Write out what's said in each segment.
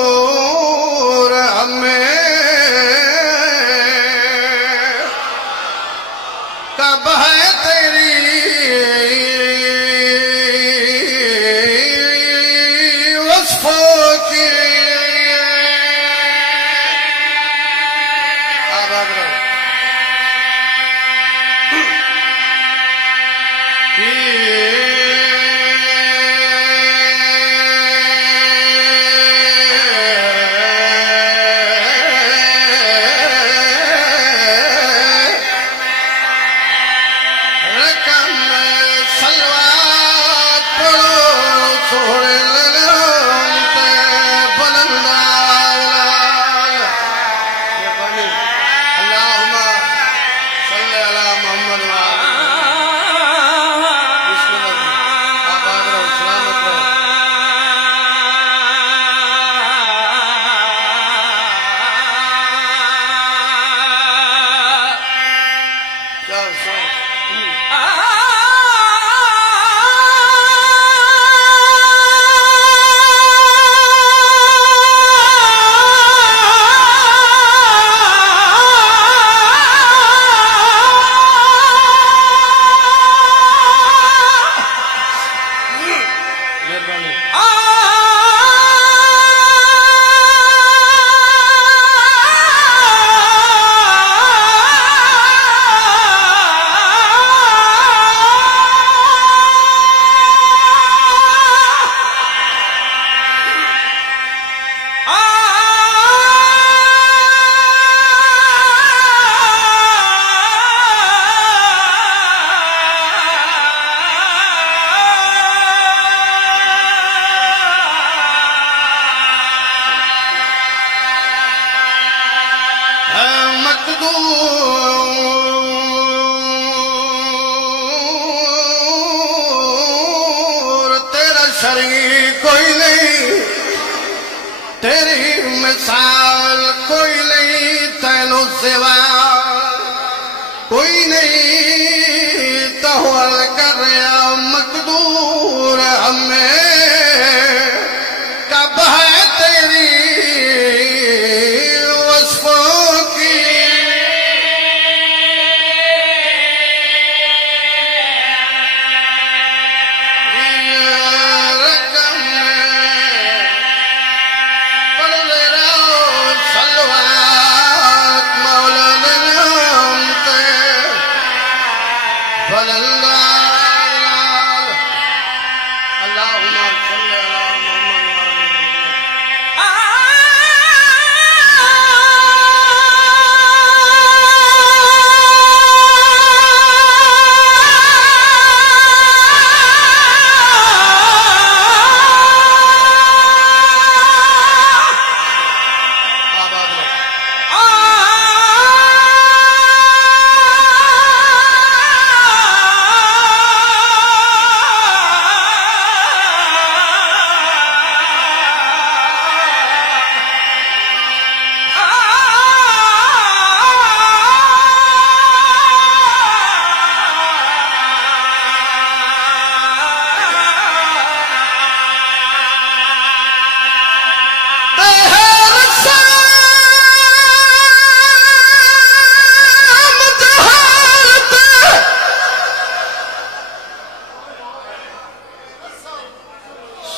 مقدور ہمیں کب ہے تیری وصفوں کی آباد رہو کوئی نہیں تیری مثال کوئی نہیں تینو سوا کوئی نہیں تحول کر رہا مقدور ہمیں کب ہے تیری وصفوں کی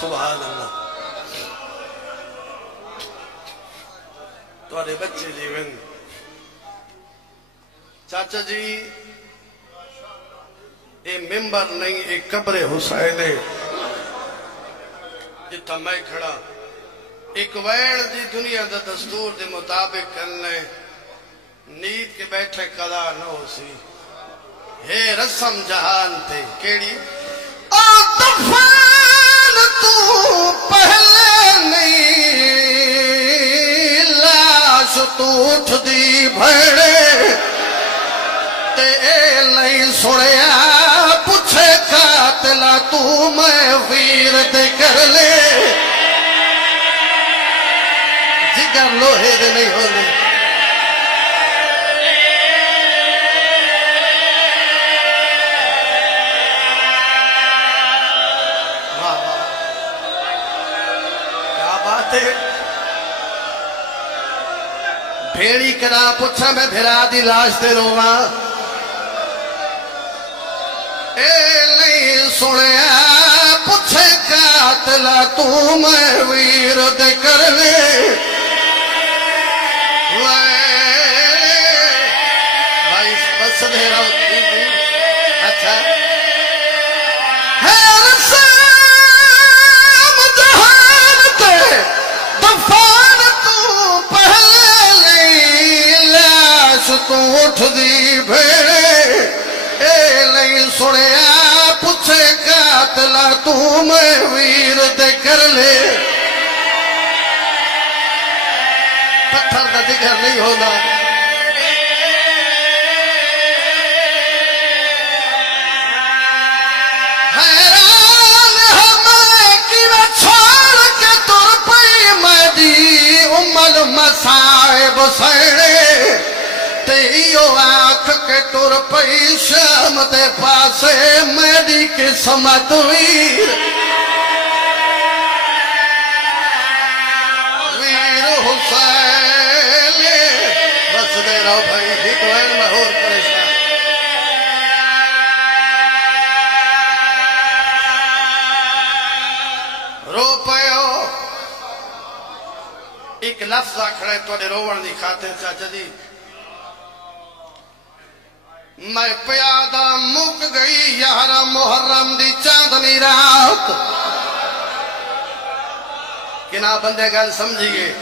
سبحان اللہ تھوڑے بچے جیون چاچا جی اے ممبر نہیں اے قبر حسین ہے جتھا میں کھڑا ایک ویڑ دی دنیا دا دستور دے مطابق کرنے نیت کے بیٹھے قضا نہ ہو سی ہے رسم جہان تھے کیڑی تو پہلے نہیں لاش تو اٹھ دی بھڑے تے نہیں سڑیا پچھے قاتلہ تو میں ویر دے کر لے جگر لوہے دے نہیں ہو لے کنا پوچھا میں بھرا دی لاش تے رواں اے نہیں سنیا پوچھے قاتلا تو میں ویر دے کر لے بھائی بس دے رہا ہوں اچھا تو اٹھ دی بھیڑے اے نہیں سنیا پوچھے قاتلا تو میں ویر دے کر لے پتھر دا دگر نہیں ہونا حیران ہمیں کی وہ چھوڑ کے تر پئی میں دی امال مسائب سیڑے تیو آنکھ کے تر پئی شام دے پاسے میری قسمت ویر ویر حسین بس دے رہو بھائی ایک وین میں اور پریشان رو پہو ایک لفظ آکھڑے توڑے روون دی خاطر چاچا جی میں پیادہ مک گئی یارہ محرم دی چاندنی رات کنا بندے گل سمجھئے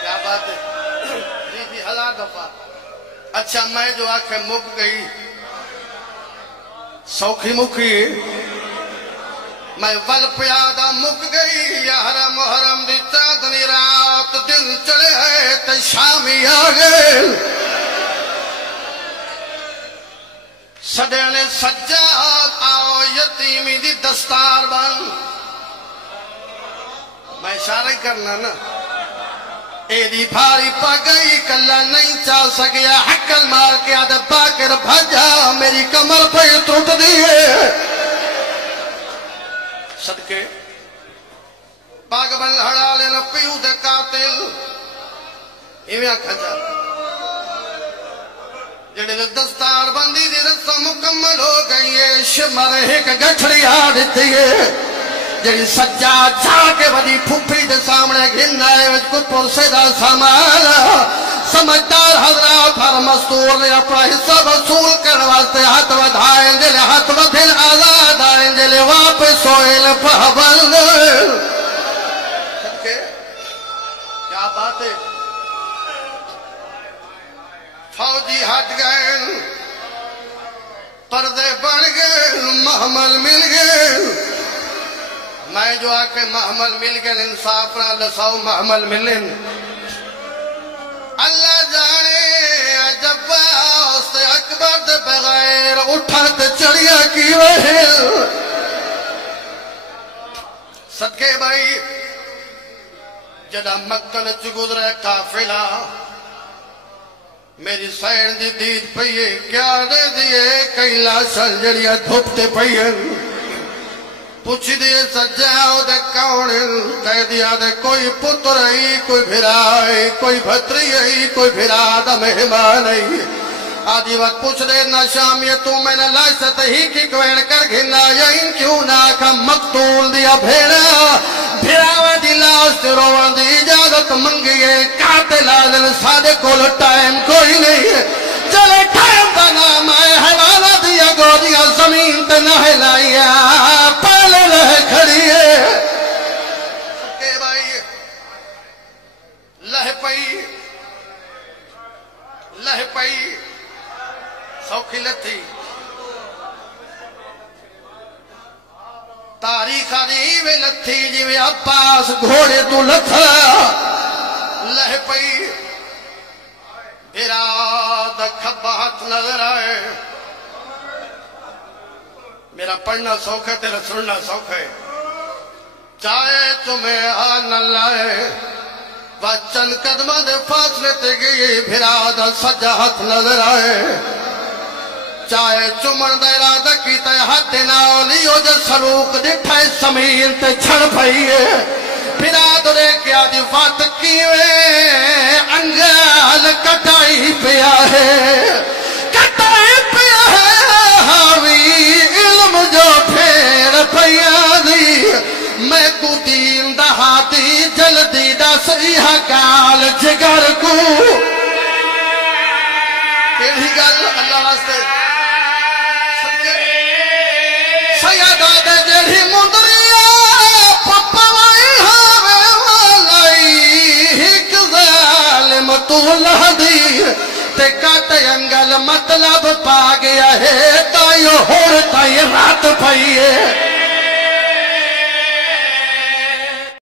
کیا بات ہے جی ہزار دفعہ اچھا میں جو آنکھیں مک گئی سوکھی مکی میں ول پیادہ مک گئی یارہ محرم دی چاندنی رات دن چڑے ہے تے شامی آگئے سڈینے سجاد آؤ یتیمی دی دستار بن میں اشارہ کرنا نا اے دی بھاری پا گئی کلہ نہیں چال سکیا حکل مار کے آدھے باکر بھجا میری کمر پہ ٹوٹ دیئے صدقے باغ بن ہڑا لینا پیو دے قاتل ایویں کھجا جڑے دستار بندی دی رسم مکمل ہو گئی ہے شمر ایک گٹھڑی آڑتی ہے جڑی سجا چھا کے بدی پھوپھی دے سامنے گھننا ہے وچ کو پرسے دا سامانا سمجھدار حضرات ہر مستور نے اپنا حصہ وصول کرنے واسطے ہاتھ ودھائیں دلے ہاتھ ودھن آزاد آئیں دلے واپس ہوئے پہبند کیا بات ہے فوجی ہٹ گئے پردے بڑھ گئے محمل مل گئے میں جو آکے محمل مل گئے انصاف نہ لساؤ محمل ملن اللہ جانے عجب اس اکبر دے بغیر اٹھت چڑیا کی وحل صدقے بھائی جدا مکہ چ گزرے قافلہ میری سین دی دید پئیے کیا دے دیئے کئی لاشاں جڑیاں دھوپتے پئیے پوچھ دیئے سجاؤ دے کون کہہ دیا دے کوئی پتر ہی کوئی بھرائی کوئی بھتری ہی کوئی بھرادہ مہمان ہی آدھی وقت پوچھ دے نہ شام یہ تو میں نے لاشت ہی کی کوئن کر گھنا یا ان کیوں نہ کھا مقتول دیا بھیڑا بھراوہ دی لاش تے روان دی اجازت منگیے قاتل آدھل سادے کول ٹائم کوئی نہیں ہے چلے ٹائم دا نام آئے حوالہ دیا گو دیا زمین تے نہ ہلائیا پہلے لہ کھڑی ہے کہ بھائی لہ پئی سوکھی لتھی تاریخ آدھی وے لتھی جی وے عباس گھوڑے تو لتھا لہ پئی بھرا کھبا ہاتھ نظر آئے میرا پڑھنا سوکھ ہے تیرا سننا سوکھ ہے چاہے تمہیں آن نہ لائے چند قدمہ دے فاصلے تے گئی بھرا سجا ہاتھ نظر آئے چاہے چمن دا ارادہ کی تے ہاتھ ناؤ لیو جو سلوک دٹھائے سمین تے چھڑ پئیے برادرے کیا دی فات کیوے انگال کٹائی پیا ہے کٹائی پیا ہے حاوی علم جو پھیر پیا دی میں کو دین دہاتی جلدی دا سیحہ کال جگر کو کیڑی گل اللہ واسطے سیدہ دے جڑی مندریا پپوائی ہاوے والائی ہک ظالم تو لہدی تے کٹ انگل مطلب پا گیا ہے تائیو ہور تائی رات پائیے